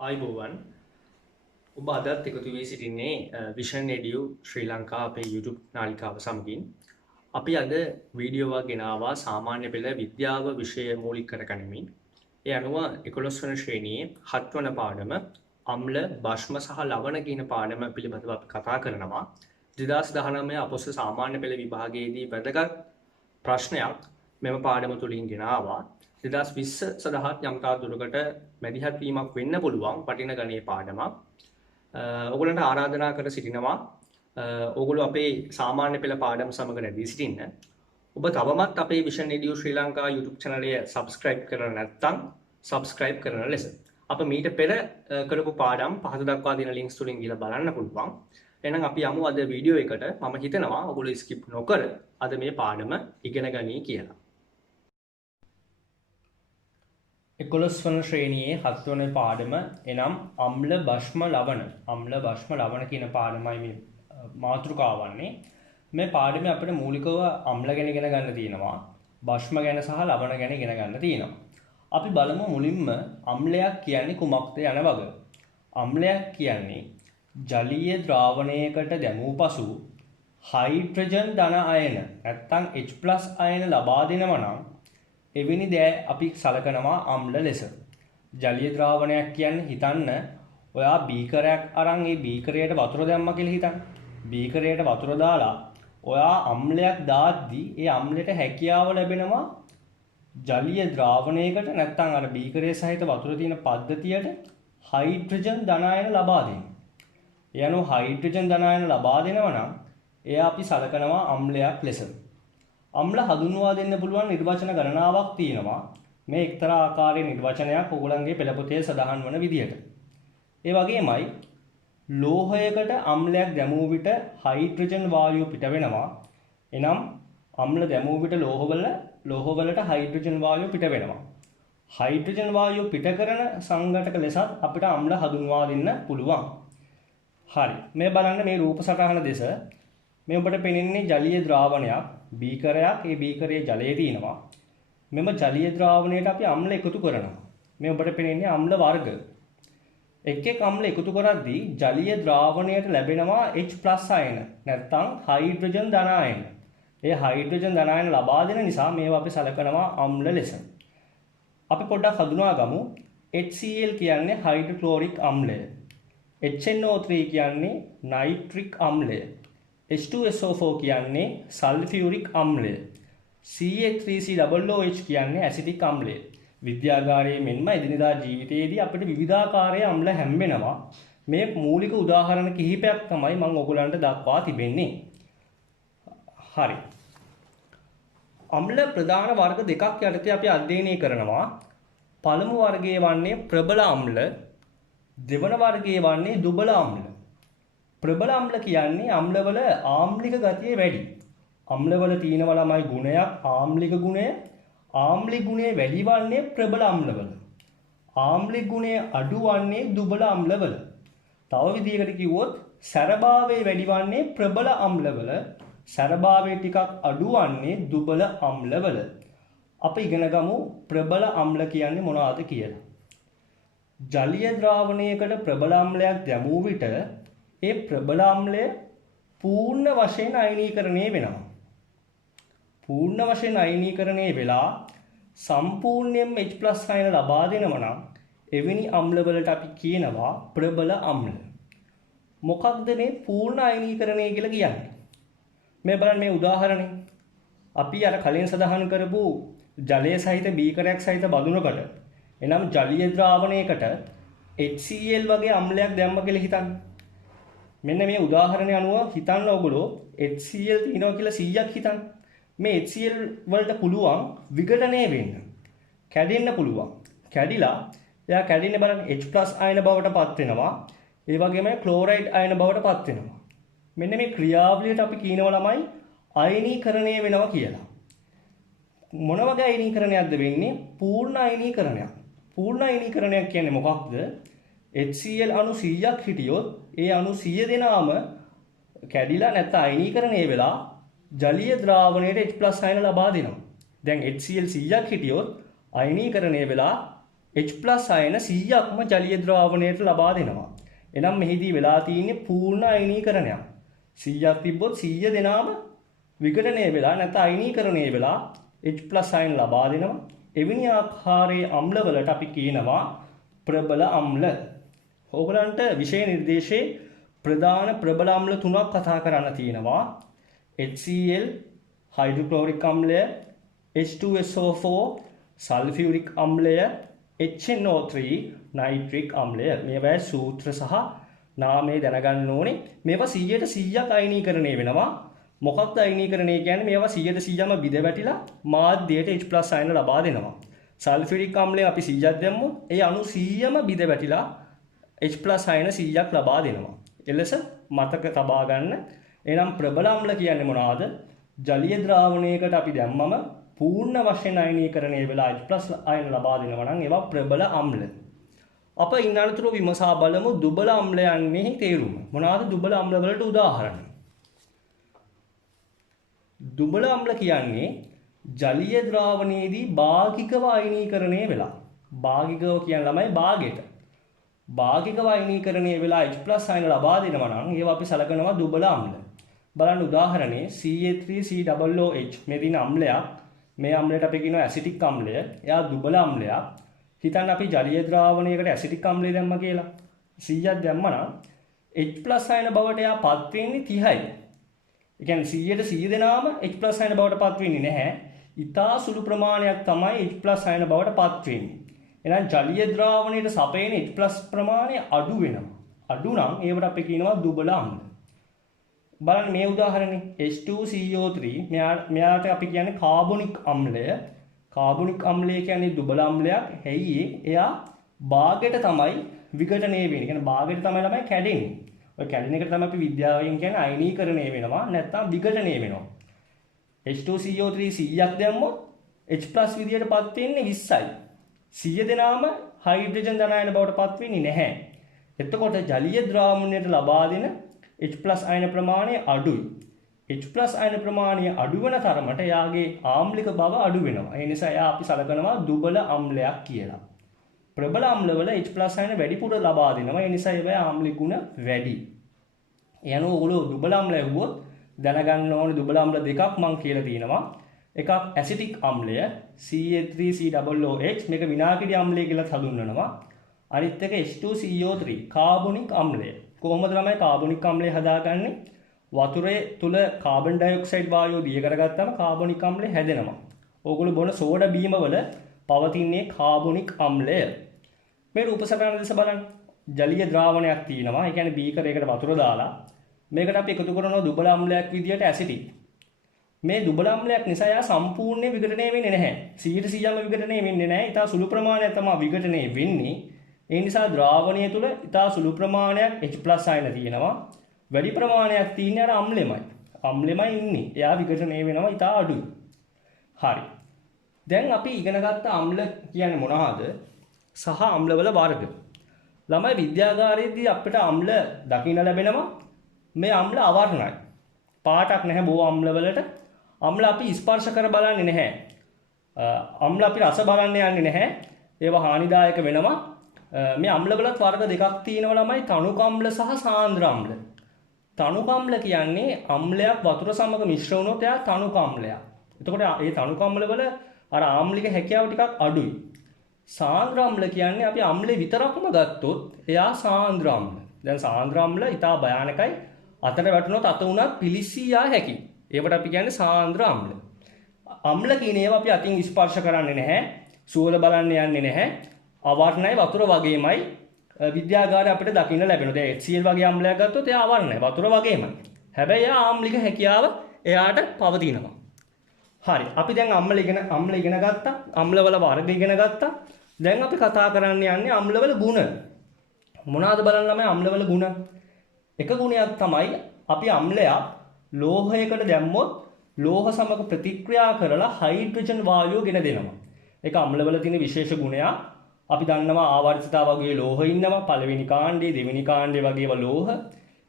ආයිබෝවන් ඔබ අදත් එකතු වී සිටින්නේ විෂන් එඩියු ශ්‍රී ලංකා අපේ YouTube නාලිකාව සමගින් අපි අද වීඩියෝවක් ගෙනාවා සාමාන්‍ය පෙළ විද්‍යාව විෂය මූලික කරගනිමින් ඒ අනුව 11 වන ශ්‍රේණියේ 7 වන පාඩම අම්ල භස්ම සහ ලවණ කියන පාඩම පිළිබඳව අපි කතා කරනවා 2019 අපොස්ස සාමාන්‍ය පෙළ විභාගයේදී වැදගත් ප්‍රශ්නයක් මෙම පාඩම තුලින් ගෙනාවා 2020 සඳහාත් යම් තාක් දුරකට මැදිහත් වීමක් වෙන්න පුළුවන් වටින ගණයේ පාඩමක්. ඔයගොල්ලන්ට ආරාධනා කර සිටිනවා ඔයගොල්ලෝ අපේ සාමාන්‍ය පෙළ පාඩම් සමග රැඳී සිටින්න. ඔබ තවමත් අපේ විෂන් එඩියු ශ්‍රී ලංකා YouTube channel එක subscribe කරලා නැත්නම් subscribe කරන ලෙස. අප මීට පෙර කරපු පාඩම් පහත දක්වා දෙන links තුලින් ගිහලා බලන්න පුළුවන්. එහෙනම් අපි යමු අද වීඩියෝ එකට. මම හිතනවා ඔයගොල්ලෝ skip නොකර අද මේ පාඩම ඉගෙන ගනී කියලා. 11 වන ශ්‍රේණියේ 7 වන පාඩම එනම් අම්ල භස්ම ලවණ කියන පාඩමයි මේ මාතෘකාව වන්නේ. මේ පාඩමේ අපිට මූලිකව අම්ල ගැන ඉගෙන ගන්න තියෙනවා. භස්ම ගැන සහ ලවණ ගැන ඉගෙන ගන්න තියෙනවා. අපි බලමු මුලින්ම අම්ලයක් කියන්නේ කුමක්ද යන වග. අම්ලයක් කියන්නේ ජලීය ද්‍රාවණයකට දැමූ පසු හයිඩ්‍රජන් ධන අයන නැත්නම් H+ අයන ලබා දෙනවා නම් එවැනි දෑ අපි සලකනවා අම්ල ලෙස. ජලීය ද්‍රාවණයක් කියන්නේ හිතන්න ඔයා බීකරයක් අරන් ඒ බීකරයට වතුර දැම්මා කියලා හිතන්න. බීකරයට වතුර දාලා ඔයා අම්ලයක් දාද්දී ඒ අම්ලයට හැකියාව ලැබෙනවා ජලීය ද්‍රාවණයකට නැත්නම් අර බීකරයේ සහිත වතුර තියෙන පද්ධතියට හයිඩ්‍රජන් ධන අයන ලබා දෙන්න. ඒ අනුව හයිඩ්‍රජන් ධන අයන ලබා දෙනවා නම් එයා අපි සලකනවා අම්ලයක් ලෙස. අම්ල හඳුන්වා දෙන්න පුළුවන් නිර්වචන ගණනාවක් තියෙනවා. මේ එක්තරා ආකාරයේ නිර්වචනයක් ඕගොල්ලන්ගේ පෙළපොතේ සඳහන් වන විදිහට. ඒ වගේමයි ලෝහයකට අම්ලයක් දැමූ විට හයිඩ්‍රජන් වායුව පිට වෙනවා. එනම් අම්ල දැමූ විට ලෝහවලට හයිඩ්‍රජන් වායුව පිට වෙනවා. හයිඩ්‍රජන් වායුව පිට කරන සංඝටක ලෙසත් අපිට අම්ල හඳුන්වා දෙන්න පුළුවන්. හරි. මේ බලන්න මේ රූප සටහන දෙස. මේ ඔබට පෙනෙන්නේ ජලීය ද්‍රාවණයක්. බීකරයක්. ඒ බීකරයේ ජලය තියෙනවා. මෙම ජලීය ද්‍රාවණයට අපි අම්ල එකතු කරනවා. මේ ඔබට පෙනෙන්නේ අම්ල වර්ග. එක් එක් අම්ල එකතු කරද්දී ජලීය ද්‍රාවණයට ලැබෙනවා H+ අයන නැත්නම් හයිඩ්‍රජන් ධන අයන. ඒ හයිඩ්‍රජන් ධන අයන ලබා දෙන නිසා මේවා අපි සලකනවා අම්ල ලෙස. අපි පොඩ්ඩක් හඳුනා ගමු. HCl කියන්නේ හයිඩ්‍රොක්ලෝරික් අම්ලය. HNO3 කියන්නේ නයිට්‍රික් අම්ලය. H2SO4 කියන්නේ සල්ෆියුරික් අම්ලය. CH3COOH කියන්නේ ඇසිටික් අම්ලය. විද්‍යාගාරයේ මෙන්ම එදිනෙදා ජීවිතයේදී අපිට විවිධාකාරයේ අම්ල හැම්බෙනවා. මේ මූලික උදාහරණ කිහිපයක් තමයි මම ඔයගලන්ට දක්වා තිබෙන්නේ. හරි. අම්ල ප්‍රධාන වර්ග දෙකක් යටතේ අපි අධ්‍යයනය කරනවා. පළමු වර්ගයේ වන්නේ ප්‍රබල අම්ල, දෙවන වර්ගයේ වන්නේ දුබල අම්ල. ප්‍රබල අම්ල කියන්නේ අම්ලවල ආම්ලික ගතිය වැඩි. අම්ලවල තියෙනවා ළමයි ගුණයක් ආම්ලික ගුණය. ආම්ලික ගුණය වැඩි වන්නේ ප්‍රබල අම්ලවල. ආම්ලික ගුණය අඩු වන්නේ දුබල අම්ලවල. තව විදිහකට කිව්වොත් සැරභාවය වැඩි වන්නේ ප්‍රබල අම්ලවල. සැරභාවය ටිකක් අඩු වන්නේ දුබල අම්ලවල. අපි ඉගෙන ගමු ප්‍රබල අම්ල කියන්නේ මොනවද කියලා. ජලීය ද්‍රාවණයකට ප්‍රබල අම්ලයක් දැමූ විට ඒ ප්‍රබල අම්ලය පූර්ණ වශයෙන් අයනීකරණය වෙනවා. පූර්ණ වශයෙන් අයනීකරණය වෙලා සම්පූර්ණයෙන්ම H+ අයන ලබා දෙනවා නම් එවැනි අම්ලවලට අපි කියනවා ප්‍රබල අම්ල. මොකක්ද මේ පූර්ණ අයනීකරණය කියලා කියන්නේ? මේ බලන්න මේ උදාහරණය. අපි අර කලින් සඳහන් කරපු ජලය සහිත බීකරයක් සහිත බඳුනකට එනම් ජලීය ද්‍රාවණයකට HCl වගේ අම්ලයක් දැම්ම කියලා හිතන්න. මෙන්න මේ උදාහරණය අනුව හිතන්න ඔයගොල්ලෝ HCl තියෙනවා කියලා 100ක් හිතන්න. මේ HCl වලට පුළුවන් විඝටනය වෙන්න. කැඩෙන්න පුළුවන්. කැඩිලා එයා කැඩෙන්නේ බලන්න H+ අයන බවට පත් වෙනවා. ඒ වගේම ක්ලෝරයිඩ් අයන බවට පත් වෙනවා. මෙන්න මේ ක්‍රියාවලියට අපි කියනවා ළමයි අයනීකරණය වෙනවා කියලා. මොන වගේ අයනීකරණයක්ද වෙන්නේ? පූර්ණ අයනීකරණයක්. පූර්ණ අයනීකරණයක් කියන්නේ මොකක්ද? HCl අණු 100ක් හිටියොත් ඒ අණු 100 දෙනාම කැඩිලා නැත්නම් අයනීකරණය වෙලා ජලීය ද්‍රාවණයට H+ අයන ලබා දෙනවා. දැන් HCl 100ක් හිටියොත් අයනීකරණය වෙලා H+ අයන 100ක්ම ජලීය ද්‍රාවණයට ලබා දෙනවා. එනම් මෙහිදී වෙලා තියෙන්නේ පූර්ණ අයනීකරණයක්. 100ක් තිබ්බොත් 100 දෙනාම විඝටනය වෙලා නැත්නම් අයනීකරණය වෙලා H+ අයන ලබා දෙනවා. එවැනි ආකාරයේ අම්ලවලට අපි කියනවා ප්‍රබල අම්ල. ඕගලන්ට විෂය නිර්දේශයේ ප්‍රධාන ප්‍රබල අම්ල තුනක් කතා කරන්න තියෙනවා. HCl හයිඩ්‍රොක්ලෝරික් අම්ලය, H2SO4 සල්ෆියුරික් අම්ලය, HNO3 නයිට්‍රික් අම්ලය. මේවා සූත්‍ර සහ නාමය දැනගන්න ඕනේ. මේවා 100% අයනීකරණය වෙනවා. මොකක්ද අයනීකරණය කියන්නේ? මේවා 100%ම බිඳ වැටිලා මාධ්‍යයට H+ අයන ලබා දෙනවා. සල්ෆියුරික් අම්ලය අපි 100ක් දැම්මොත් ඒ අණු 100ම බිඳ වැටිලා H+ අයන 100ක් ලබා දෙනවා. එලෙස මතක තබා ගන්න. එහෙනම් ප්‍රබල අම්ල කියන්නේ මොනවාද? ජලීය ද්‍රාවණයකට අපි දැම්මම පූර්ණ වශයෙන් අයනීකරණය වෙලා H+ අයන ලබා දෙනවා නම් ඒවා ප්‍රබල අම්ල. අප ඉන්නතුරු විමසා බලමු දුබල අම්ලයන්ගේ තේරුම. මොනවාද දුබල අම්ල වලට උදාහරණ? දුබල අම්ල කියන්නේ ජලීය ද්‍රාවණයේදී භාගිකව අයනීකරණය වෙලා. භාගිකව කියන ළමයි භාගයට. භාගිකව අයනීකරණය වෙලා H+ අයන ලබා දෙනවා නම් ඒවා අපි සලකනවා දුබල අම්ල. බලන්න උදාහරණේ Ca3COOH මේ දින අම්ලයක්. මේ අම්ලයට අපි කියනවා ඇසිටික් අම්ලය. එයා දුබල අම්ලයක්. හිතන්න අපි ජලීය ද්‍රාවණයකට ඇසිටික් අම්ලය දැම්මා කියලා. 100ක් දැම්මා නම් H+ අයන බවට එයා පත් වෙන්නේ 30යි. ඒ කියන්නේ 100ට 100 දෙනාම H+ අයන බවට පත් වෙන්නේ නැහැ. ඉතා සුළු ප්‍රමාණයක් තමයි H+ අයන බවට පත් වෙන්නේ. එහෙනම් ජලීය ද්‍රාවණයට සපයන H+ ප්‍රමාණය අඩු වෙනවා. අඩු නම් ඒවට අපි කියනවා දුබල අම්ල. බලන්න මේ උදාහරණේ H2CO3 මෙයාට අපි කියන්නේ කාබොනික් අම්ලය. කාබොනික් අම්ලය කියන්නේ දුබල අම්ලයක්. හැයි එයා භාගයට තමයි විඝටනය වෙන්නේ. කියන්නේ භාගයට තමයි ළමයි කැඩෙන්නේ. ඔය කැඩෙන එකට තමයි අපි විද්‍යාවෙන් කියන්නේ අයනීකරණය වෙනවා නැත්නම් විඝටනය වෙනවා. H2CO3 100ක් දැම්මොත් H+ විදියටපත් වෙන්නේ 20යි. 100 දෙනාම හයිඩ්‍රජන් ධන අයන බවට පත් වෙන්නේ නැහැ. එතකොට ජලීය ද්‍රාවණයට ලබා දෙන H+ අයන ප්‍රමාණය අඩුයි. H+ අයන ප්‍රමාණය අඩු වෙන තරමට එයාගේ ආම්ලික බව අඩු වෙනවා. ඒ නිසා එයා අපි සලකනවා දුබල අම්ලයක් කියලා. ප්‍රබල අම්ලවල H+ අයන වැඩිපුර ලබා දෙනවා. ඒ නිසා ඒවා ආම්ලික ගුණ වැඩි. එයනෝ ඔයගොල්ලෝ දුබල අම්ල ඇහුවොත් දැනගන්න ඕනේ දුබල අම්ල දෙකක් මම කියලා තියෙනවා. එකක් ඇසිටික් අම්ලය Ca3COOH මේක විනාකිඩි අම්ලය කියලා හඳුන්වනවා. අනිත් එක H2CO3 කාබොනික් අම්ලය. කොහොමද ළමයි කාබොනික් අම්ලය හදාගන්නේ? වතුරේ තුල කාබන් ඩයොක්සයිඩ් වායුව දිය කරගත්තම කාබොනික් අම්ලය හැදෙනවා. ඕගොල්ලෝ බොන සෝඩා බීම වල පවතින්නේ කාබොනික් අම්ලය. මේ රූප සටහන දෙස බලන්න. ජලීය ද්‍රාවණයක් තියෙනවා. ඒ කියන්නේ බීකරයකට වතුර දාලා මේකට අපි එකතු කරනවා දුබල අම්ලයක් විදියට ඇසිටික්. මේ දුබල අම්ලයක් නිසා යා සම්පූර්ණයෙන් විඝටනය වෙන්නේ නැහැ. 100%ම විඝටනය වෙන්නේ නැහැ. ඊට සුළු ප්‍රමාණයක් තමයි විඝටනය වෙන්නේ. ඒ නිසා ද්‍රාවණය තුල ඉතා සුළු ප්‍රමාණයක් H+ අයන තියෙනවා. වැඩි ප්‍රමාණයක් තියෙන්නේ අර අම්ලෙමයි. අම්ලෙමයි ඉන්නේ. එයා විඝටනය වෙනවා ඉතා අඩුයි. හරි. දැන් අපි ඉගෙන ගත්ත අම්ල කියන්නේ මොනවාද? සහ අම්ලවල වර්ග. ළමයි විද්‍යාගාරයේදී අපිට අම්ල දකින්න ලැබෙනවා. මේ අම්ල අවර්ණයි. පාටක් නැහැ බොහෝ අම්ලවලට. අම්ල අපි ස්පර්ශ කර බලන්නේ නැහැ. අම්ල අපි රස බලන්න යන්නේ නැහැ. ඒවා හානිදායක වෙනවා. මේ අම්ලවලත් වර්ග දෙකක් තියෙනවා ළමයි තනුක අම්ල සහ සාන්ද්‍ර අම්ල. තනුක අම්ල කියන්නේ අම්ලයක් වතුර සමග මිශ්‍ර වුණොත් එයා තනුක අම්ලයක්. එතකොට මේ තනුක අම්ල වල අර ආම්ලික හැකියාව ටිකක් අඩුයි. සාන්ද්‍ර අම්ල කියන්නේ අපි අම්ලේ විතරක්ම ගත්තොත් එයා සාන්ද්‍ර අම්ල. දැන් සාන්ද්‍ර අම්ල ඉතා භයානකයි. අතට වැටුණොත් අත උනත් පිලිස්සී යා හැකියි. ඒවට අපි කියන්නේ සාන්ද්‍ර අම්ල. අම්ල කියන ඒවා අපි අතින් ස්පර්ශ කරන්නේ නැහැ. සුවඳ බලන්න යන්නේ නැහැ. අවර්ණයි වතුර වගේමයි විද්‍යාගාරයේ අපිට දකින්න ලැබෙනවා. දැන් HCl වගේ අම්ලයක් ගත්තොත් එයා අවර්ණයි වතුර වගේමයි. හැබැයි එයා ආම්ලික හැකියාව එයාට පවතිනවා. හරි. අපි දැන් අම්ල ඉගෙන ගත්තා. අම්ලවල වර්ග ඉගෙන ගත්තා. දැන් අපි කතා කරන්න යන්නේ අම්ලවල ගුණ. මොනවාද බලන්න ළමයි අම්ලවල ගුණ? එක ගුණයක් තමයි අපි අම්ලයක් ලෝහයකට දැම්මොත් ලෝහ සමග ප්‍රතික්‍රියා කරලා හයිඩ්‍රජන් වායුව ගෙන දෙනවා. ඒක අම්ලවල තියෙන විශේෂ ගුණයක්. අපි දන්නවා ආවර්තිතා වගේ ලෝහ ඉන්නවා. පළවෙනි කාණ්ඩේ දෙවෙනි කාණ්ඩේ වගේව ලෝහ.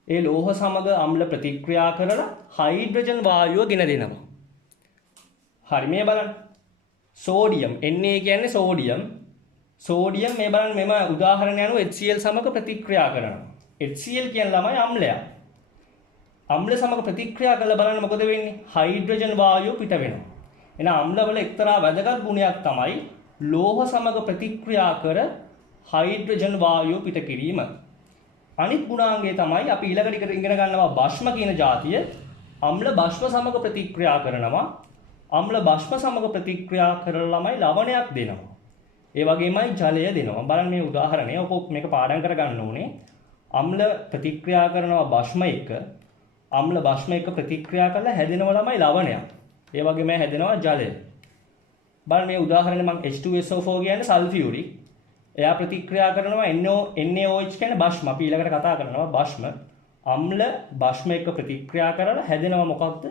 ඒ ලෝහ සමග අම්ල ප්‍රතික්‍රියා කරලා හයිඩ්‍රජන් වායුව ගෙන දෙනවා. හරි මේ බලන්න. සෝඩියම් Na කියන්නේ සෝඩියම්. සෝඩියම් මේ බලන්න මෙම උදාහරණය අනුව HCl සමග ප්‍රතික්‍රියා කරනවා. HCl කියන ළමයි අම්ලයක්. අම්ල සමග ප්‍රතික්‍රියා කරලා බලන්න මොකද වෙන්නේ? හයිඩ්‍රජන් වායුව පිට වෙනවා. එහෙනම් අම්ලවල එක්තරා වැදගත් ගුණයක් තමයි ලෝහ සමග ප්‍රතික්‍රියා කර හයිඩ්‍රජන් වායුව පිට කිරීම. අනිත් ගුණාංගය තමයි අපි ඊළඟට ඉගෙන ගන්නවා භස්ම කියන જાතිය. අම්ල භස්ම සමග ප්‍රතික්‍රියා කරනවා. අම්ල භස්ම සමග ප්‍රතික්‍රියා කරන ළමයි ලවණයක් දෙනවා. ඒ වගේමයි ජලය දෙනවා. බලන්න මේ උදාහරණය ඔක මේක පාඩම් කරගන්න ඕනේ. අම්ල ප්‍රතික්‍රියා කරනවා භස්ම එක්ක. අම්ල භස්ම එක්ක ප්‍රතික්‍රියා කරලා හැදෙනවා ළමයි ලවණයක්. ඒ වගේම හැදෙනවා ජලය. බලන්න මේ උදාහරණය මම H2SO4 කියන්නේ සල්ෆියුරික්. එයා ප්‍රතික්‍රියා කරනවා NaOH කියන්නේ භස්ම. අපි ඊළඟට කතා කරනවා භස්ම. අම්ල භස්ම එක්ක ප්‍රතික්‍රියා කරලා හැදෙනවා මොකක්ද?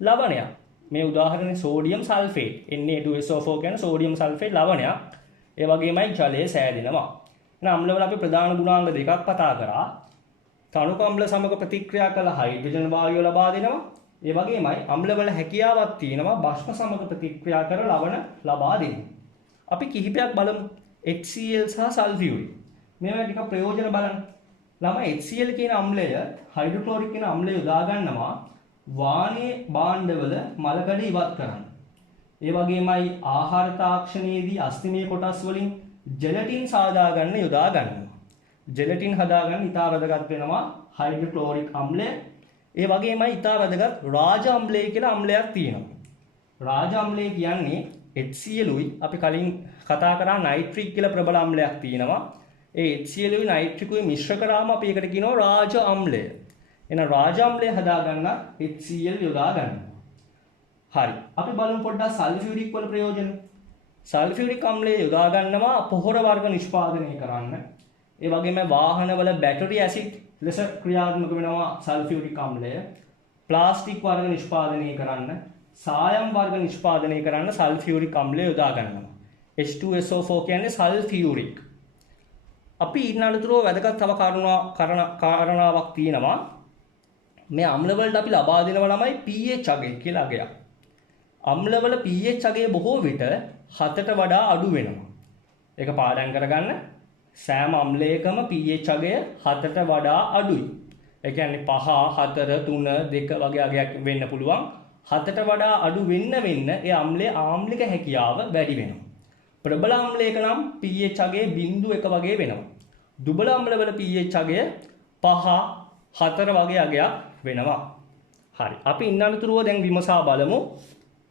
ලවණයක්. මේ උදාහරණේ සෝඩියම් සල්ෆේට් Na2SO4 කියන්නේ සෝඩියම් සල්ෆේට් ලවණයක්. ඒ වගේමයි ජලය සෑදෙනවා. එහෙනම් අම්ලවල අපි ප්‍රධාන ගුණාංග දෙකක් කතා කරා. තනුක අම්ල සමග ප්‍රතික්‍රියා කළ හයිඩ්‍රජන් වායුව ලබා දෙනවා. ඒ වගේමයි අම්ලවල හැකියාවක් තියෙනවා භස්ම සමග ප්‍රතික්‍රියා කර ලවණ ලබා දෙන්න. අපි කිහිපයක් බලමු. HCl සහ සල්ෆියුරික්. මේවා ටික ප්‍රයෝජන බලන්න. ළමයි HCl කියන අම්ලය හයිඩ්‍රොක්ලෝරික් කියන අම්ලය යොදා ගන්නවා වානේ භාණ්ඩවල මලකඩ ඉවත් කරන්න. ඒ වගේමයි ආහාර තාක්ෂණයේදී අස්තිමය කොටස් වලින් ජෙලටින් සාදා ගන්න යොදා ගන්නවා. ජෙලටින් හදා ගන්න ඉතා වැදගත් වෙනවා හයිඩ්‍රොක්ලෝරික් අම්ලය. ඒ වගේමයි ඉතා වැදගත් රාජ අම්ලය කියලා අම්ලයක් තියෙනවා. රාජ අම්ලය කියන්නේ HClුයි අපි කලින් කතා කරා නයිට්‍රික් කියලා ප්‍රබල අම්ලයක් තියෙනවා. ඒ HClුයි නයිට්‍රිකුයි මිශ්‍ර කරාම අපි ඒකට කියනවා රාජ අම්ලය. එහෙනම් රාජ අම්ලය හදා ගන්න HCl යොදා ගන්නවා. හරි. අපි බලමු පොඩ්ඩක් සල්ෆියුරික් වල ප්‍රයෝජන. සල්ෆියුරික් අම්ලය යොදා ගන්නවා පොහොර වර්ග නිෂ්පාදනය කරන්න. ඒ වගේම වාහනවල බැටරි ඇසිඩ් ලෙස ක්‍රියාත්මක වෙනවා සල්ෆියුරික් අම්ලය. ප්ලාස්ටික් වර්ග නිෂ්පාදනය කරන්න, සායම් වර්ග නිෂ්පාදනය කරන්න සල්ෆියුරික් අම්ලය යොදා ගන්නවා. H2SO4 කියන්නේ සල්ෆියුරික්. අපි ඊට අනුතරව වැදගත් තව කාරණාවක් තියෙනවා. මේ අම්ලවලට අපි ලබා දෙනවා ළමයි pH අගය කියලා අගයක්. අම්ලවල pH අගය බොහෝ විට 7ට වඩා අඩු වෙනවා. ඒක පාඩම් කරගන්න. සෑම අම්ලයකම pH අගය 7ට වඩා අඩුයි. ඒ කියන්නේ 5, 4, 3, 2 වගේ අගයක් වෙන්න පුළුවන්. 7ට වඩා අඩු වෙන්න ඒ අම්ලයේ ආම්ලික හැකියාව වැඩි වෙනවා. ප්‍රබල අම්ලයක නම් pH අගය 0.1 වගේ වෙනවා. දුබල අම්ලවල pH අගය 5, 4 වගේ අගයක් වෙනවා. හරි. අපි ඉන්නතුරුව දැන් විමසා බලමු.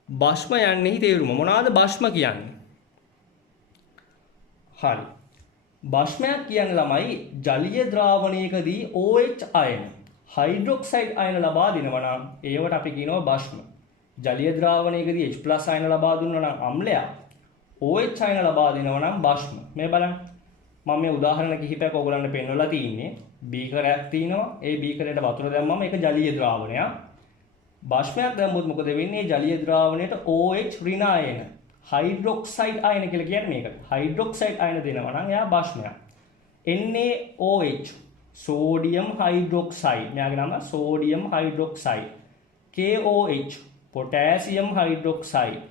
භස්ම යන්නේ තේරුම මොනවාද භස්ම කියන්නේ? හරි. භස්මයක් කියන්නේ ළමයි ජලීය ද්‍රාවණයකදී OH අයන හයිඩ්‍රොක්සයිඩ් අයන ලබා දෙනවා නම් ඒවට අපි කියනවා භස්ම. ජලීය ද්‍රාවණයකදී H+ අයන ලබා දුන්නා නම් අම්ලයක්. OH අයන ලබා දෙනවා නම් භස්ම. මේ බලන්න. මම මේ උදාහරණ කිහිපයක් ඔයගොල්ලන්ට පෙන්වලා තින්නේ. බීකරයක් තියෙනවා. ඒ බීකරයට වතුර දැම්මම ඒක ජලීය ද්‍රාවණයක්. භස්මයක් දැම්මොත් මොකද වෙන්නේ? ජලීය ද්‍රාවණයට OH ඍණ අයන හයිඩ්‍රොක්සයිඩ් අයන කියලා කියන්නේ මේකට. හයිඩ්‍රොක්සයිඩ් අයන දෙනවා නම් එයා භස්මයක්. NaOH sodium hydroxide. මෙයාගේ නම sodium hydroxide. KOH potassium hydroxide.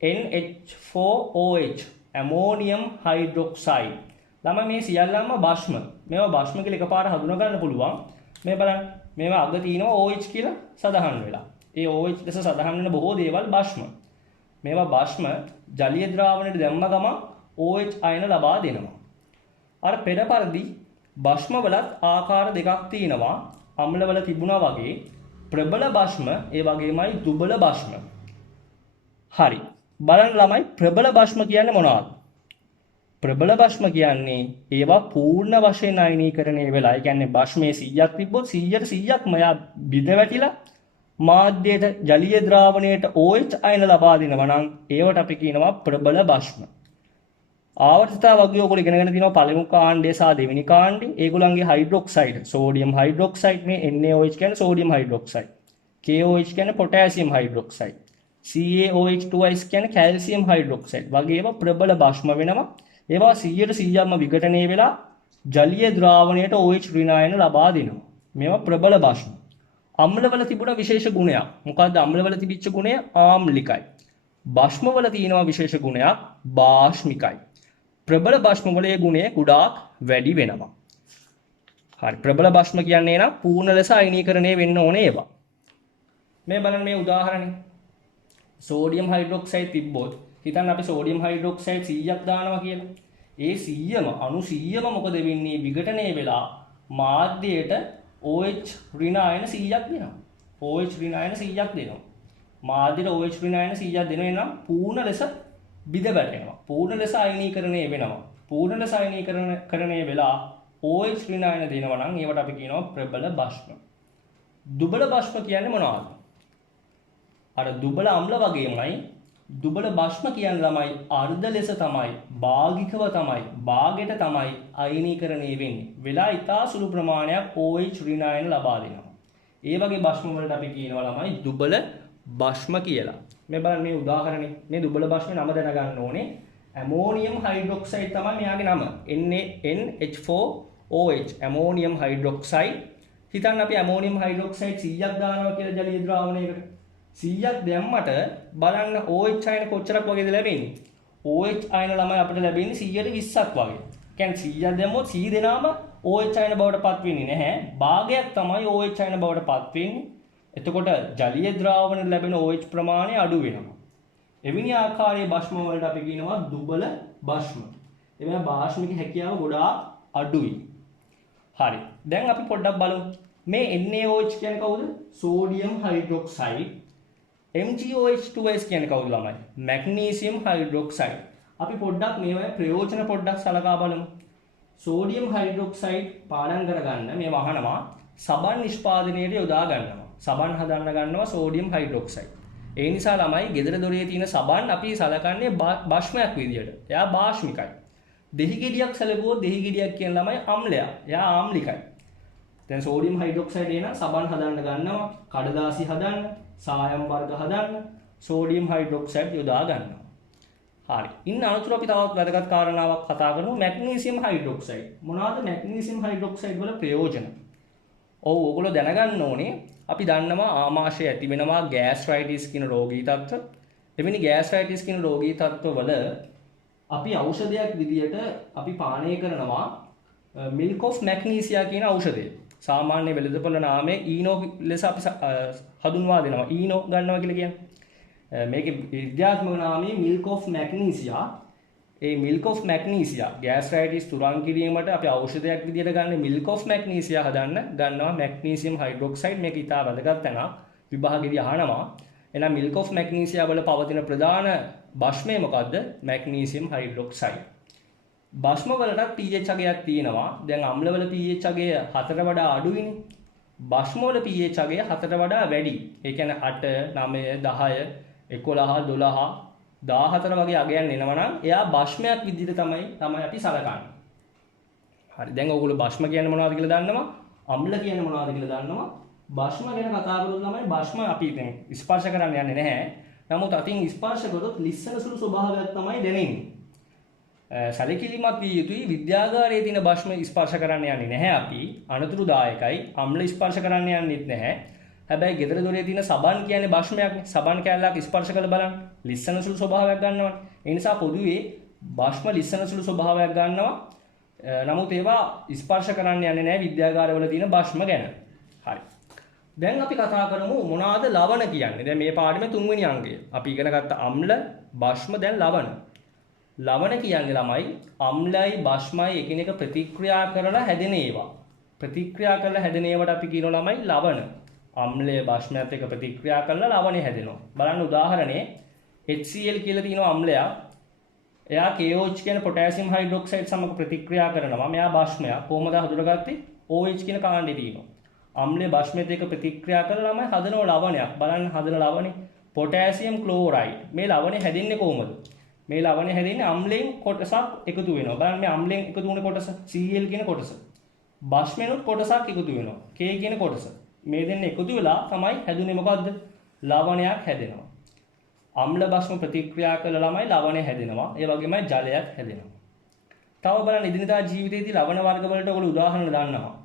NH4OH ammonium hydroxide. ළමයි මේ සියල්ලම භස්ම. මේවා භස්ම කියලා එකපාරට හඳුනා ගන්න පුළුවන්. මේ බලන්න. මේවා අග තියෙනවා OH කියලා සඳහන් වෙලා. ඒ OH ලෙස සඳහන් වෙන බොහෝ දේවල් භස්ම. මේවා භස්ම ජලීය ද්‍රාවණයට දැම්ම ගමන් OH අයන ලබා දෙනවා. අර පෙර පරිදි භස්ම වලත් ආකාර දෙකක් තියෙනවා. අම්ලවල තිබුණා වගේ ප්‍රබල භස්ම ඒ වගේමයි දුබල භස්ම. හරි. බලන්න ළමයි ප්‍රබල භස්ම කියන්නේ මොනවද? ප්‍රබල භස්ම කියන්නේ ඒවා පූර්ණ වශයෙන් අයනීකරණය වෙලා. ඒ කියන්නේ භස්මයේ 100ක් තිබ්බොත් 100%ක්ම යා බිඳ වැටිලා මාධ්‍යයට ජලීය ද්‍රාවණයට OH අයන ලබා දෙනවා නම් ඒවට අපි කියනවා ප්‍රබල භස්ම. ආවර්තිතාව වගේ ඔයගොල්ලෝ ඉගෙනගෙන තියෙනවා පළමු කාණ්ඩය සහ දෙවෙනි කාණ්ඩය. ඒගොල්ලන්ගේ හයිඩ්‍රොක්සයිඩ් සෝඩියම් හයිඩ්‍රොක්සයිඩ් මේ NaOH කියන්නේ සෝඩියම් හයිඩ්‍රොක්සයිඩ්. KOH කියන්නේ පොටෑසියම් හයිඩ්‍රොක්සයිඩ්. CaOH2S කියන්නේ කැල්සියම් හයිඩ්‍රොක්සයිඩ්. වගේ ඒවා ප්‍රබල භස්ම වෙනවා. ඒවා 100%ක්ම විඝටනය වෙලා ජලීය ද්‍රාවණයට OH ඍණ අයන ලබා දෙනවා. මේවා ප්‍රබල භස්ම. අම්ලවල තිබුණ විශේෂ ගුණයක්. මොකද්ද අම්ලවල තිබිච්ච ගුණය? ආම්ලිකයි. භස්මවල තියෙනවා විශේෂ ගුණයක් බාෂ්මිකයි. ප්‍රබල භෂ්ම වල ඒ ගුණය ගොඩාක් වැඩි වෙනවා. හරි, ප්‍රබල භෂ්ම කියන්නේ නම් පූර්ණ ලෙස අයනීකරණය වෙන්න ඕනේ ඒවා. මේ බලන්න මේ උදාහරණේ. සෝඩියම් හයිඩ්‍රොක්සයිඩ් තිබ්බොත් හිතන්න අපි සෝඩියම් හයිඩ්‍රොක්සයිඩ් 100ක් දානවා කියලා. ඒ 100ම අණු 100ම මොකද වෙන්නේ? විඝටනය වෙලා මාධ්‍යයට OH ඍණ අයන 100ක් දෙනවා. OH ඍණ අයන 100ක් දෙනවා. මාධ්‍යයට OH ඍණ අයන 100ක් දෙනවා නම් පූර්ණ ලෙස බිඳ වැටෙනවා. පූර්ණ ලෙස අයනීකරණය වෙනවා. පූර්ණ ලෙස අයනීකරණය වෙලා OH ඍණ අයන දෙනවා නම් ඒවට අපි කියනවා ප්‍රබල භෂ්ම. දුබල භෂ්ම කියන්නේ මොනවද? අර දුබල අම්ල වගේමයි දුබල භෂ්ම කියන්නේ ළමයි අර්ධ ලෙස තමයි භාගිකව තමයි භාගයට තමයි අයනීකරණය වෙන්නේ. වෙලා ඉතා සුළු ප්‍රමාණයක් OH ඍණ අයන ලබා දෙනවා. ඒ වගේ භෂ්ම වලට අපි කියනවා ළමයි දුබල භෂ්ම කියලා. මේ බලන්න මේ උදාහරණේ. මේ දුබල භෂ්මේ නම දැනගන්න ඕනේ. ඇමෝනියම් හයිඩ්‍රොක්සයිඩ් තමයි මෙයාගේ නම. NaNH4OH ammonium hydroxide. හිතන්න අපි ඇමෝනියම් හයිඩ්‍රොක්සයිඩ් 100ක් දානවා කියලා ජලීය ද්‍රාවණයකට. 100ක් දැම්මට බලන්න OH අයන කොච්චරක් වගේද ලැබෙන්නේ? OH අයන ළමයි අපිට ලැබෙන්නේ 120ක් වගේ. කියන්නේ 100ක් දැම්මොත් 100 දෙනාම OH අයන බවට පත් වෙන්නේ නැහැ. භාගයක් තමයි OH අයන බවට පත් වෙන්නේ. එතකොට ජලීය ද්‍රාවණයට ලැබෙන OH ප්‍රමාණය අඩු වෙනවා. එවැනි ආකාරයේ භෂ්ම වලට අපි කියනවා දුබල භෂ්ම. එවැනි භාෂ්මික හැකියාව ගොඩාක් අඩුයි. හරි. දැන් අපි පොඩ්ඩක් බලමු. මේ NaOH කියන්නේ කවුද? Sodium hydroxide. MgOH2S කියන්නේ කවුද ළමයි? Magnesium hydroxide. අපි පොඩ්ඩක් මේවා ප්‍රයෝජන පොඩ්ඩක් සලකා බලමු. සෝඩියම් හයිඩ්‍රොක්සයිඩ් පාඩම් කරගන්න මේ වහනවා සබන් නිෂ්පාදනයේ යොදා ගන්නවා. සබන් හදන්න ගන්නවා සෝඩියම් හයිඩ්‍රොක්සයිඩ්. ඒ නිසා ළමයි ගෙදර දොරේ තියෙන සබන් අපි සලකන්නේ භෂ්මයක් විදියට. එයා භාෂ්මිකයි. දෙහි ගෙඩියක් සැලකුවොත් දෙහි ගෙඩියක් කියන ළමයි අම්ලයා. එයා ආම්ලිකයි. දැන් සෝඩියම් හයිඩ්‍රොක්සයිඩ් එන සබන් හදන්න ගන්නවා, කඩදාසි හදන්න, සායම් වර්ග හදන්න සෝඩියම් හයිඩ්‍රොක්සයිඩ් යොදා ගන්නවා. හරි. ඉන්න අනතුරු අපි තවත් වැදගත් කාරණාවක් කතා කරමු මැග්නීසියම් හයිඩ්‍රොක්සයිඩ්. මොනවාද මැග්නීසියම් හයිඩ්‍රොක්සයිඩ් වල ප්‍රයෝජන? ඔව් ඔයගොල්ලෝ දැනගන්න ඕනේ. අපි දන්නවා ආමාශය ඇති වෙනවා ගෑස්ට්‍රයිටිස් කියන රෝගී තත්ත්ව. එවැනි ගෑස්ට්‍රයිටිස් කියන රෝගී තත්ත්වවල අපි ඖෂධයක් විදියට අපි පානය කරනවා මිල්ක් ඔෆ් මැග්නීසියා කියන ඖෂධය. සාමාන්‍ය වෙළඳපොළ නාමයේ ඊනෝ ලෙස අපි හඳුන්වා දෙනවා. ඊනෝ ගන්නවා කියලා කියන්නේ. මේකේ විද්‍යාත්මක නාමය මිල්ක් ඔෆ් මැග්නීසියා. ඒ මිල්ක් ඔෆ් මැග්නීසියා ගෑස්ට්‍රයිටිස් තුරන් කිරීමට අපි ඖෂධයක් විදියට ගන්න මිල්ක් ඔෆ් මැග්නීසියා හදන්න ගන්නවා මැග්නීසියම් හයිඩ්‍රොක්සයිඩ්. මේක ඉතා වැදගත් තැනක්. විභාගෙදී අහනවා. එහෙනම් මිල්ක් ඔෆ් මැග්නීසියා වල පවතින ප්‍රධාන භෂ්මය මොකද්ද? Magnesium hydroxide. භෂ්ම වලට pH අගයක් තියෙනවා. දැන් අම්ල වල pH අගය 4ට වඩා අඩුයිනේ. භෂ්ම වල pH අගය 4ට වඩා වැඩි. ඒ කියන්නේ 8, 9, 10, 11, 12, 14 වගේ අගයන් එනවා නම් එයා භෂ්මයක් විදිහට තමයි අපි සලකන්නේ. හරි. දැන් ඔයගොල්ලෝ භෂ්ම කියන්නේ මොනවද කියලා දන්නවා? අම්ල කියන්නේ මොනවද කියලා දන්නවා? භෂ්ම ගැන කතා කරලා තමයි භෂ්ම අපි දැන් ස්පර්ශ කරන්න යන්නේ නැහැ. නමුත් අතින් ස්පර්ශ කරොත් ලිස්සන සුළු ස්වභාවයක් තමයි දැනෙන්නේ. සැලකිලිමත් විය යුතුයි. විද්‍යාගාරයේ තියෙන භෂ්ම ස්පර්ශ කරන්න යන්නේ නැහැ අපි. අනතුරුදායකයි. අම්ල ස්පර්ශ කරන්න යන්නෙත් නැහැ. හැබැයි ගෙදර දොරේ තියෙන සබන් කියන්නේ භෂ්මයක්නේ. සබන් කැල්ලක් ස්පර්ශ කරලා බලන්න. ලිස්සන සුළු ස්වභාවයක් ගන්නවනේ. ඒ නිසා පොදුවේ භෂ්ම ලිස්සන සුළු ස්වභාවයක් ගන්නවා. නමුත් ඒවා ස්පර්ශ කරන්න යන්නේ නැහැ විද්‍යාගාරවල තියෙන භෂ්ම ගැන. හරි. දැන් අපි කතා කරමු මොනවාද ලවණ කියන්නේ. දැන් මේ පාඩමේ 3 වෙනි අංගය. අපි ඉගෙන ගත්ත අම්ල, භෂ්ම, දැන් ලවණ. ලවණ කියන්නේ ළමයි අම්ලයි භෂ්මයි එකිනෙක ප්‍රතික්‍රියා කරලා හැදෙන ඒවා. ප්‍රතික්‍රියා කරලා හැදෙන ඒවාට අපි කියනවා ළමයි ලවණ. අම්ලය භෂ්මයත් එක්ක ප්‍රතික්‍රියා කරලා ලවණය හැදෙනවා. බලන්න උදාහරණේ HCl කියලා තියෙනවා අම්ලයක්. එයා KOH කියන පොටෑසියම් හයිඩ්‍රොක්සයිඩ් සමග ප්‍රතික්‍රියා කරනවා. මෙයා භෂ්මයක්. කොහොමද හඳුනාගත්තේ? OH කියන කාණ්ඩේ තියෙනවා. අම්ලය භෂ්මයත් එක්ක ප්‍රතික්‍රියා කරලා ළමයි හදන ලවණයක්. බලන්න හදන ලවණේ පොටෑසියම් ක්ලෝරයිඩ්. මේ ලවණේ හැදෙන්නේ කොහොමද? මේ ලවණය හැදෙන්නේ අම්ලයෙන් කොටසක් එකතු වෙනවා. බලන්න මේ අම්ලයෙන් එකතු වුණ කොටස Cl කියන කොටස. භෂ්මෙනුත් කොටසක් එකතු වෙනවා. K කියන කොටස. මේ දෙන්න එකතු වෙලා තමයි හැදුනේ මොකද්ද? ලවණයක් හැදෙනවා. අම්ල භෂ්ම ප්‍රතික්‍රියා කළා ළමයි ලවණය හැදෙනවා. ඒ වගේමයි ජලයක් හැදෙනවා. තව බලන්න ඉදිනදා ජීවිතයේදී ලවණ වර්ග වලට ඔයගොල්ලෝ උදාහරණ දාන්නවා.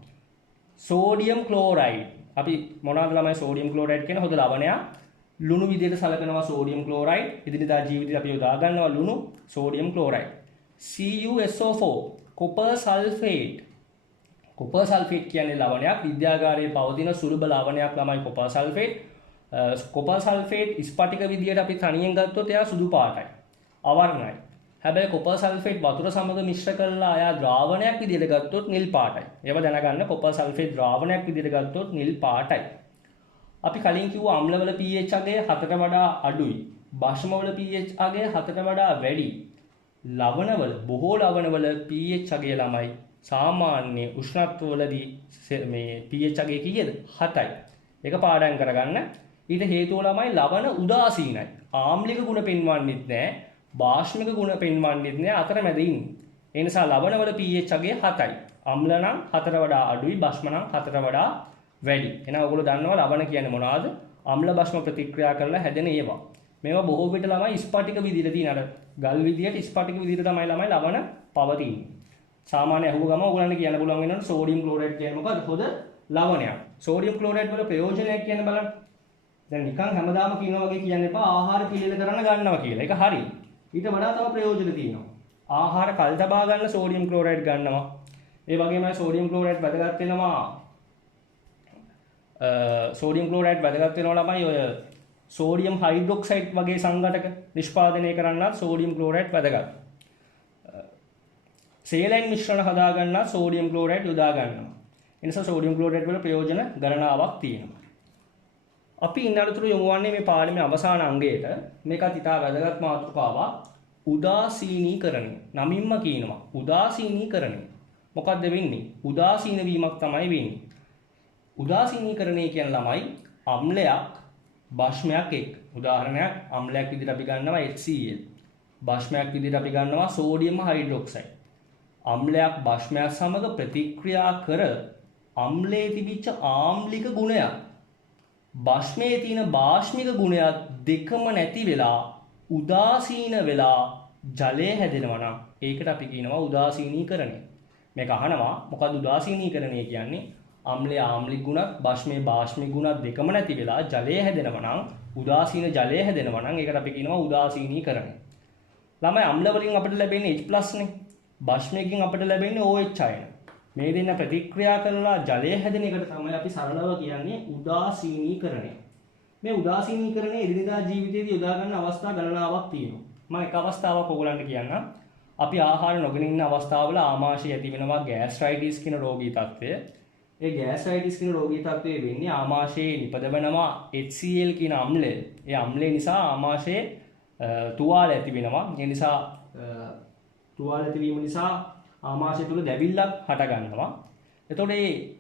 Sodium chloride. අපි මොනවද ළමයි සෝඩියම් ක්ලෝරයිඩ් කියන හොද ලවණයක්. ලුණු විදිහට සලකනවා සෝඩියම් ක්ලෝරයිඩ්. ඉදිනදා ජීවිතේදී අපි යොදා ගන්නවා ලුණු sodium chloride. CuSO4 copper sulphate. Copper sulphate කියන්නේ ලවණයක්. විද්‍යාගාරයේ පවතින සුලභ ලවණයක් ළමයි කොපර් සල්ෆේට්. කොපර් සල්ෆේට් ස්පටික විදියට අපි තනියෙන් ගත්තොත් එයා සුදු පාටයි. අවර්ණයි. හැබැයි කොපර් සල්ෆේට් වතුර සමග මිශ්‍ර කරලා එයා ද්‍රාවණයක් විදියට ගත්තොත් නිල් පාටයි. ඒව දැනගන්න කොපර් සල්ෆේට් ද්‍රාවණයක් විදියට ගත්තොත් නිල් පාටයි. අපි කලින් කිව්වා අම්ලවල pH අගය 7ට වඩා අඩුයි. භස්මවල pH අගය 7ට වඩා වැඩි. ලවණවල බොහෝ ලවණවල pH අගය ළමයි සාමාන්‍ය උෂ්ණත්වවලදී මේ pH අගය කීයද? 7යි. ඒක පාඩම් කරගන්න. ඊට හේතුව ළමයි ලවණ උදාසීනයි. ආම්ලික ගුණ පෙන්වන්නෙත් නැහැ. භාෂ්මික ගුණ පෙන්වන්නෙත් නැහැ. අතරමැද ඉන්නේ. ඒ නිසා ලවණවල pH අගය 7යි. අම්ල නම් 4ට වඩා අඩුයි. භස්ම නම් 4ට වඩා වැඩි. එහෙනම් ඔයගොල්ලෝ දන්නවා ලවණ කියන්නේ මොනවද? අම්ල භස්ම ප්‍රතික්‍රියා කරලා හැදෙන ඒවා. මේවා බොහෝ විට ළමයි ස්පටික විදිහට තියෙන අර ගල් විදියට ස්පටික විදිහට තමයි ළමයි ලවණ පවතින්නේ. සාමාන්‍ය අහුව ගම ඔයගලන්ට කියන්න පුළුවන් වෙනවා සෝඩියම් ක්ලෝරයිඩ් කියන්නේ මොකද්ද? පොද ලවණයක්. සෝඩියම් ක්ලෝරයිඩ් වල ප්‍රයෝජනයක් කියන්නේ බලන්න. දැන් නිකන් හැමදාම කියනවා වගේ කියන්න එපා ආහාර පිළියෙල කරන්න ගන්නවා කියලා. ඒක හරි. ඊට වඩා තව ප්‍රයෝජන තියෙනවා. ආහාර කල් තබා ගන්න සෝඩියම් ක්ලෝරයිඩ් ගන්නවා. ඒ වගේමයි සෝඩියම් ක්ලෝරයිඩ් වැදගත් වෙනවා. සෝඩියම් ක්ලෝරයිඩ් වැදගත් වෙනවා ළමයි ඔය සෝඩියම් හයිඩ්‍රොක්සයිඩ් වගේ සංඝටක නිෂ්පාදනය කරන්නත් සෝඩියම් ක්ලෝරයිඩ් වැදගත්. සේලයින් මිශ්‍රණ හදා ගන්නත් සෝඩියම් ක්ලෝරයිඩ් යොදා ගන්නවා. ඒ නිසා සෝඩියම් ක්ලෝරයිඩ් වල ප්‍රයෝජන ගණනාවක් තියෙනවා. අපි ඉන්නතුරු යොමු වන්නේ මේ පාඩමේ අවසාන අංගයට. මේකත් ඉතා වැදගත් මාතෘකාවක්. උදාසීනීකරණය. නමින්ම කියනවා උදාසීනීකරණය. මොකක්ද වෙන්නේ? උදාසීන වීමක් තමයි වෙන්නේ. උදාසීනීකරණය කියන ළමයි අම්ලයක් භස්මයක් එක්ක. උදාහරණයක් අම්ලයක් විදිහට අපි ගන්නවා HCl. භස්මයක් විදිහට අපි ගන්නවා සෝඩියම් හයිඩ්‍රොක්සයිඩ්. අම්ලයක් භස්මයක් සමග ප්‍රතික්‍රියා කර අම්ලයේ තිබිච්ච ආම්ලික ගුණයක් භස්මයේ තියෙන භාෂ්මික ගුණයක් දෙකම නැති වෙලා උදාසීන වෙලා ජලය හැදෙනවා නම් ඒකට අපි කියනවා උදාසීනීකරණය. මේක අහනවා මොකද්ද උදාසීනීකරණය කියන්නේ? අම්ලයේ ආම්ලික ගුණත් භස්මයේ භාෂ්මික ගුණත් දෙකම නැති වෙලා ජලය හැදෙනවා නම් උදාසීන ජලය හැදෙනවා නම් ඒකට අපි කියනවා උදාසීනීකරණය. ළමයි අම්ල වලින් අපිට ලැබෙන්නේ H+ නේ. භස්මයෙන් අපිට ලැබෙන්නේ OH අයන. මේ දෙන්න ප්‍රතික්‍රියා කරලා ජලය හැදෙන එකට තමයි අපි සරලව කියන්නේ උදාසීනීකරණය. මේ උදාසීනීකරණය එදිනෙදා ජීවිතයේදී යොදා ගන්න අවස්ථා ගණනාවක් තියෙනවා. මම එක අවස්ථාවක් ඔයගලන්ට කියන්නම්. අපි ආහාර නොගෙන ඉන්න අවස්ථාවල ආමාශය ඇති වෙනවා ગેස්ට්‍රයිටිස් කියන රෝගී තත්ත්වය. ඒ ગેස්ට්‍රයිටිස් කියන රෝගී තත්ත්වය වෙන්නේ ආමාශයේ නිපදවනවා HCl කියන අම්ලය. ඒ අම්ලය නිසා ආමාශයේ තුවාල ඇති වෙනවා. ඒ නිසා තුවාල ඇතිවීම නිසා ආමාශය තුල දැවිල්ලක් හට ගන්නවා. එතකොට ඒ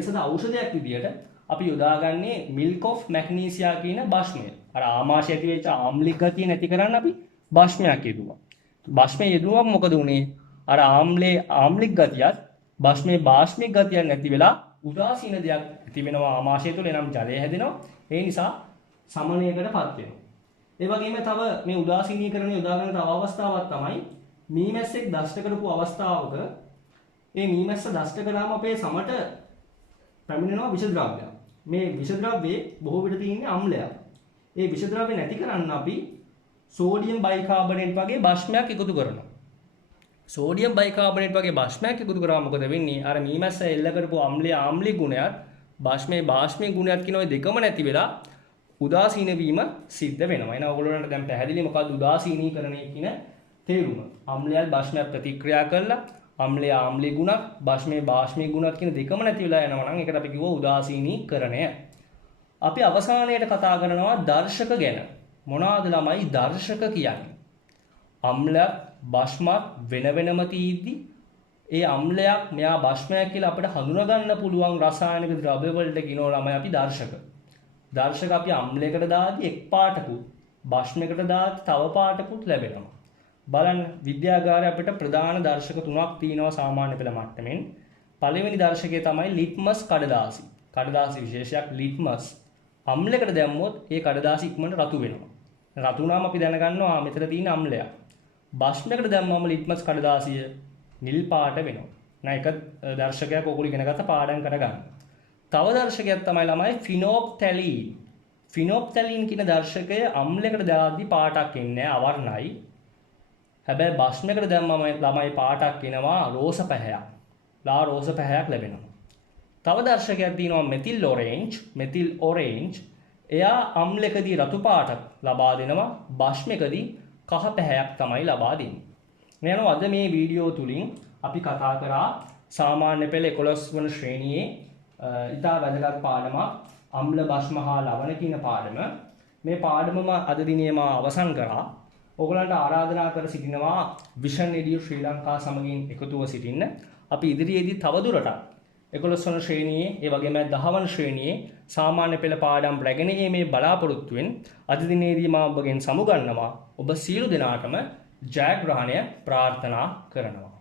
සඳහා ඖෂධයක් විදියට අපි යොදාගන්නේ මිල්ක් ඔෆ් මැග්නීසියා කියන භස්මය. අර ආමාශය ඇති වෙච්ච ආම්ලික ගතිය නැති කරන්න අපි භස්මයක් යෙදුවා. භස්මය යෙදුවම මොකද උනේ? අර ආම්ලික ගතියත් භස්මයේ භාෂ්මික ගතියක් නැති වෙලා උදාසීන දෙයක් ඇති වෙනවා ආමාශය තුල. එනම් ජලය හැදෙනවා. ඒ නිසා සමනයකටපත් වෙනවා. ඒ වගේම තව මේ උදාසීනීකරණය යොදාගන්න තව අවස්ථාවක් තමයි මීමැස්සෙක් දෂ්ට කරපු අවස්ථාවක මේ මීමැස්ස දෂ්ට කළාම අපේ සමට පැමිණෙනවා විෂ ද්‍රව්‍යයක්. මේ විෂ ද්‍රව්‍යයේ බොහෝ විට තියෙන්නේ අම්ලයක්. ඒ විෂ ද්‍රව්‍ය නැති කරන්න අපි සෝඩියම් බයිකාබනේට් වගේ භස්මයක් එකතු කරනවා. සෝඩියම් බයිකාබනේට් වගේ භස්මයක් එකතු කරාම මොකද වෙන්නේ? අර මීමැස්ස එල්ල කරපු අම්ලයේ ආම්ලික ගුණයත් භස්මයේ භාෂ්මික ගුණයත් කියන ওই දෙකම නැති වෙලා උදාසීන වීම සිද්ධ වෙනවා. එහෙනම් ඔයගොල්ලන්ට දැන් පැහැදිලි මොකක්ද උදාසීනීකරණය කියන තේරුම. අම්ලයත් භස්මයක් ප්‍රතික්‍රියා කරලා අම්ලයේ ආම්ලික ගුණත් භස්මයේ භාෂ්මික ගුණත් කියන දෙකම නැති වෙලා යනවා නම් ඒකට අපි කිව්වා උදාසීනීකරණය. අපි අවසානයේට කතා කරනවා දර්ශක ගැන. මොනවාද ළමයි දර්ශක කියන්නේ? අම්ලයක් භස්මත් වෙන වෙනම තියෙද්දි ඒ අම්ලයක් මෙයා භස්මයක් කියලා අපිට හඳුනා ගන්න පුළුවන් රසායනික ද්‍රව්‍ය වලට කියනවා ළමයි අපි දර්ශක. දර්ශක අපි අම්ලයකට දාද්දි එක් පාටකුත් භස්මයකට දාද්දි තව පාටකුත් ලැබෙනවා. බලන්න විද්‍යාගාරයේ අපිට ප්‍රධාන දර්ශක තුනක් තියෙනවා සාමාන්‍ය පෙළ මට්ටමින්. පළවෙනි දර්ශකය තමයි ලිට්මස් කඩදාසි. කඩදාසි විශේෂයක් ලිට්මස්. අම්ලයකට දැම්මොත් ඒ කඩදාසි ඉක්මනට රතු වෙනවා. රතු වුණාම අපි දැනගන්නවා මෙතන තියෙන අම්ලයක්. භස්මයකට දැම්මම ලිට්මස් කඩදාසිය නිල් පාට වෙනවා. නෑ එක දර්ශකයක් ඔයගොල්ලෝ ඉගෙන ගත්ත පාඩම් කරගන්න. තව දර්ශකයක් තමයි ළමයි ෆිනෝප්තැලීන්. ෆිනෝප්තැලීන් කියන දර්ශකය අම්ලයකට දාද්දි පාටක් එන්නේ අවර්ණයි. හැබැයි බස්මයකට දැම්මම ළමයි පාටක් එනවා රෝස පැහැයක්. ලා රෝස පැහැයක් ලැබෙනවා. තව දර්ශකයක් තියෙනවා මෙතිල් ඔරේන්ජ්. එයා අම්ලකදී රතු පාටක් ලබා දෙනවා. බස්මයකදී කහ පැහැයක් තමයි ලබා දෙන්නේ. මේ අනුව අද මේ වීඩියෝ තුලින් අපි කතා කරා සාමාන්‍ය පෙළ 11 වන ශ්‍රේණියේ ඉතා වැදගත් පාඩමක් අම්ල බස්ම හා ලවණ කියන පාඩම. මේ පාඩමම අද දිනේ මා අවසන් කරා. ඔයගලන්ට ආරාධනා කර සිටිනවා විෂන් එඩියු ශ්‍රී ලංකා සමගින් එකතුව සිටින්න. අපි ඉදිරියේදී තවදුරටත් 11 වන ශ්‍රේණියේ ඒ වගේම 10 වන ශ්‍රේණියේ සාමාන්‍ය පෙළ පාඩම් රැගෙන යීමේ බලාපොරොත්තුවෙන් අද දිනේදී මා ඔබගෙන් සමුගන්නවා. ඔබ සියලු දෙනාටම ජයග්‍රහණය ප්‍රාර්ථනා කරනවා.